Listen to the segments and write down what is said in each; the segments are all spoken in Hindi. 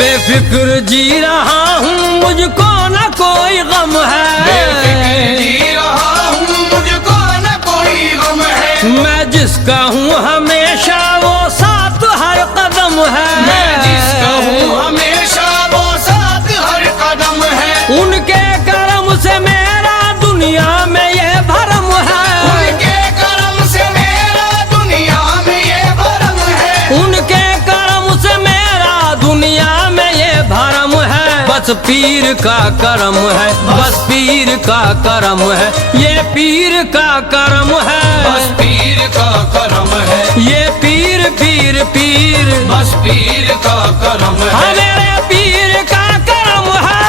बेफिक्र जी रहा हूँ, मुझको न कोई गम है। बेफिक्र जी रहा हूँ, मुझको न कोई गम है। मैं जिसका हूँ हमेशा वो साथ हर कदम है। मैं जिसका हूँ हमेशा वो साथ हर कदम है। उनके करम से मेरा दुनिया में ये भरम है। उनके करम से मेरा दुनिया में ये भरम है। उनके करम से मेरा दुनिया में ये भरम है। बस पीर का करम है, बस पीर का करम है, ये पीर का करम है। बस पीर का करम है, ये पीर पीर पीर बस पीर का करम है। हाँ, मेरे पीर का करम है।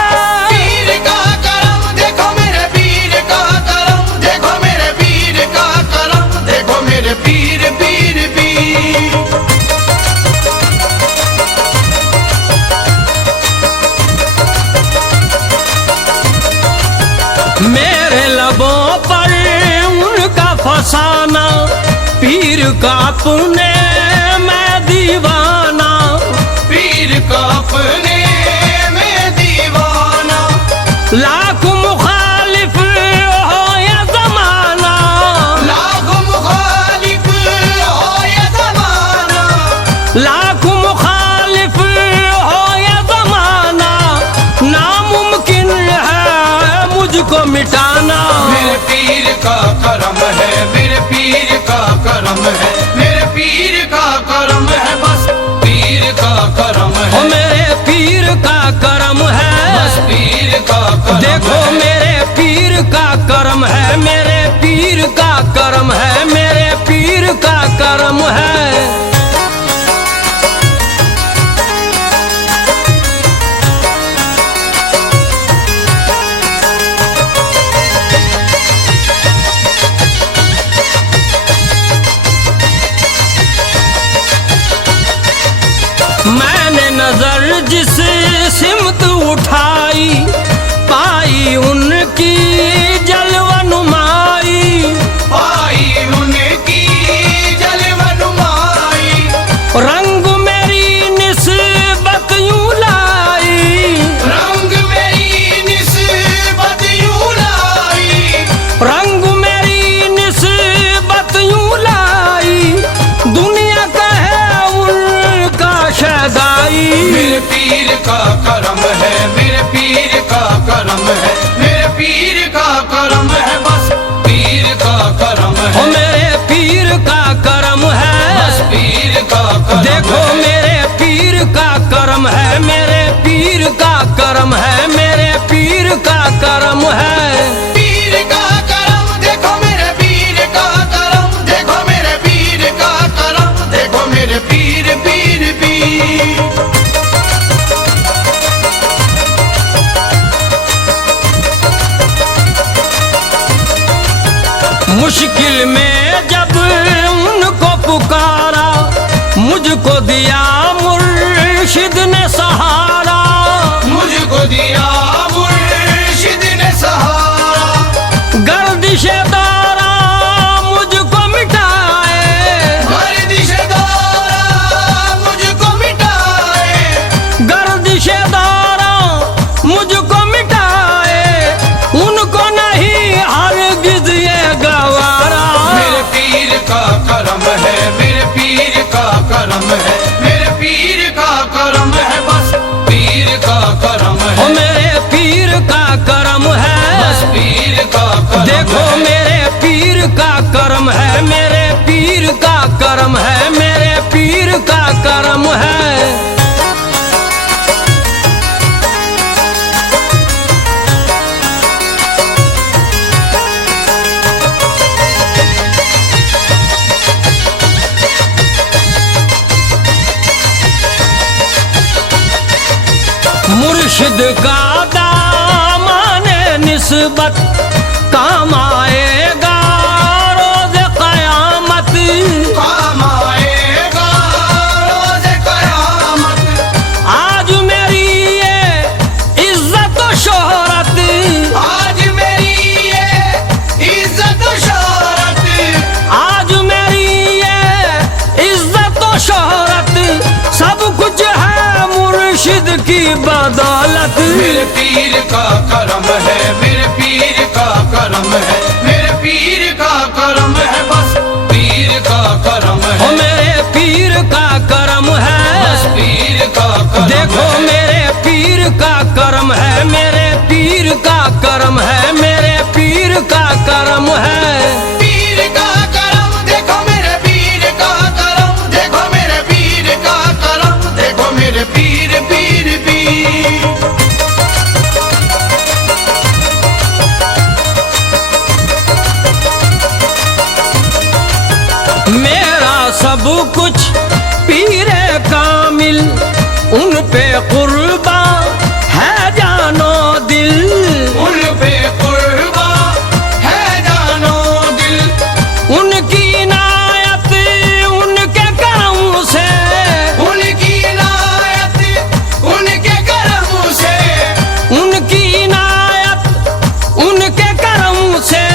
पीर का करम देखो मेरे पीर का करम, देखो मेरे पीर का करम, देखो मेरे पीर पीर पीर। मेरे लबों पर उनका फसाना, पीर का अपने मैं दीवाना। पीर का अपने में दीवाना। लाख मुखालिफ हो या जमाना, लाख मुखालिफ हो या जमाना। लाख मुखालिफ हो या जमाना, नामुमकिन है मुझको मिटाना। मेरे पीर का करम है, मेरे पीर का करम है, मेरे पीर का करम है, बस पीर का करम ओ है। मेरे पीर का करम है। बस पीर का करम देखो है। मेरे पीर का करम है, मेरे पीर का करम है, मेरे पीर का करम है। मैंने नजर जिस सिमत उठाई, पाई उनकी जलवा नुमाई। पाई उनकी जलवा नुमाई। रंग मेरी निस्बत यूं लाई, रंग मेरी निस्बत यूं लाई। रंग मेरी निस्बत यूं लाई, दुनिया कहे उनका शदाई। मेरे पीर का करम है, मेरे पीर का करम है, मेरे पीर का करम है, बस पीर का करम ओ है। मेरे पीर का करम बस है। पीर का करम देखो है। मेरे पीर का करम है, मेरे पीर का करम है, मेरे पीर का करम है। पीर का करम देखो मेरे पीर का करम, देखो मेरे पीर का करम, देखो मेरे पीर पीर पीर। मुश्किल में जब उनको पुकारा, मुझको दिया मुर्शिद ने सहारा। मुझको दिया मुर्शिद ने सहारा। गर्दिशे दारा मुझको मिटाए, गर्दिश दारा मुझको मिटाए। गर्दिशे दारा मुझको मिटाए, उनको नहीं हरगिज़ ये गवारा। मेरे पीर का करम है, मेरे पीर का करम है, मेरे पीर का करम है, बस पीर का करम ओ है। मेरे पीर का करम बस है। पीर का करम देखो है। मेरे पीर का करम है, मेरे पीर का करम है, मेरे पीर का करम है। मुर्शिद का दामन निस्बत काम आएगा रोज कयामत। काम आएगा रोज़ क़यामत। आज मेरी ये इज्जत और शोहरत, आज मेरी ये इज्जत और शोहरत। आज मेरी ये इज्जत और शोहरत, सब कुछ है मुर्शिद बदौलत। मेरे पीर का करम है, मेरे पीर का करम है, मेरे पीर का करम है, बस पीर का करम है। ओ मेरे पीर का करम है, बस पीर का करम देखो है। मेरे पीर का करम है, मेरे पीर का करम है, मेरे पीर का करम है। पीर का करम देखो मेरे पीर का करम, देखो मेरे पीर का करम, देखो मेरे पीर पीर पीर। मेरा सब कुछ पीरे कामिल, उन पे कुर्बा है जानो दिल। उन पे कुर्बा है जानो दिल, उनकी इनायत उनके करम से, उनकी इनायत उनके करम से, उनकी इनायत उनके करम से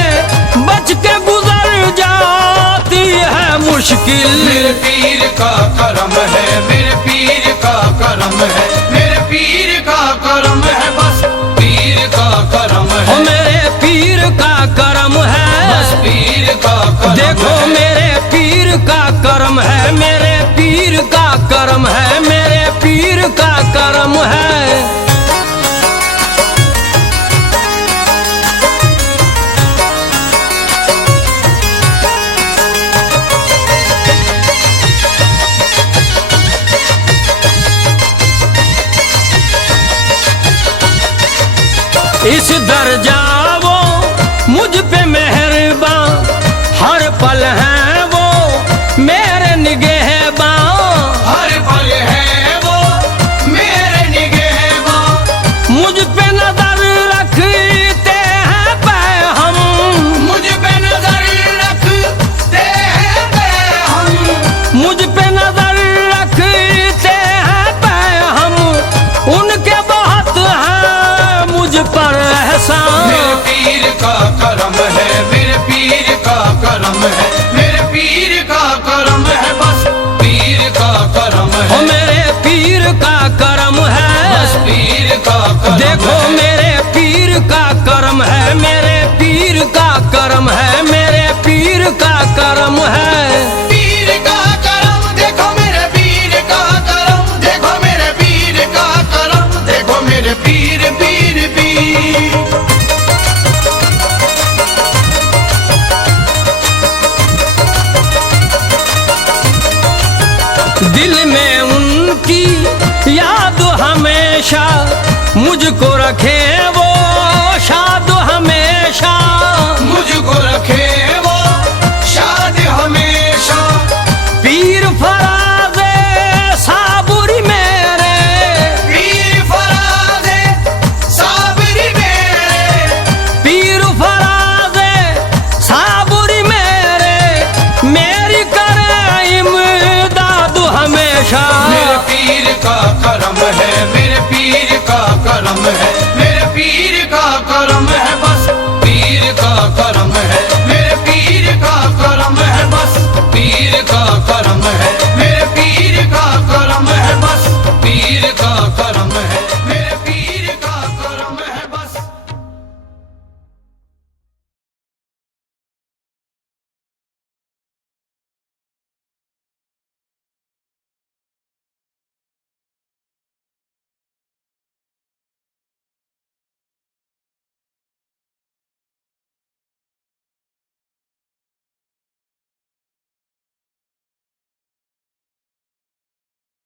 बच के गुजर जाती है मुश्किल। मेरे पीर का करम है, मेरे पीर का करम है, मेरे पीर का करम है, बस पीर का करम ओ है। मेरे पीर का करम बस है, पीर का करम देखो है। मेरे पीर का करम है, मेरे पीर का करम है, मेरे पीर का करम है। इस दर्जा वो मुझ पे मेहरबान, हर पल है वो मेरे निगहबान। हर पल है वो मेरे निगहबान, मुझ पे नजर रखते हैं पे हम, मुझ पे नजर रखते हैं पे हम, मुझ पे नजर रखते हैं पे हम। उनके बहुत है मुझ पर एहसान। मेरे पीर का करम है, मेरे पीर का करम है, मेरे पीर का करम है, बस पीर का करम ओ है। मेरे पीर का करम बस है, पीर का करम देखो है। मेरे पीर का करम है, मेरे पीर का करम है, मेरे पीर का करम है। पीर का करम देखो मेरे पीर का करम, देखो मेरे पीर का करम, देखो मेरे पीर पीर पीर। दिल में उनकी याद हमेशा, मुझको रखे वो शाद हमेशा। मुझको रखे वो शाद हमेशा, पीर फराज़े साबुरी मेरे, पीर फराज़े साबरी मेरे, पीर फराज़े साबुरी मेरे, मेरी करे इमदाद हमेशा। मेरे पीर का करम है, मेरे पीर का करम है, मेरे पीर का करम है, बस पीर का करम है, मेरे पीर का करम है, बस पीर का करम है।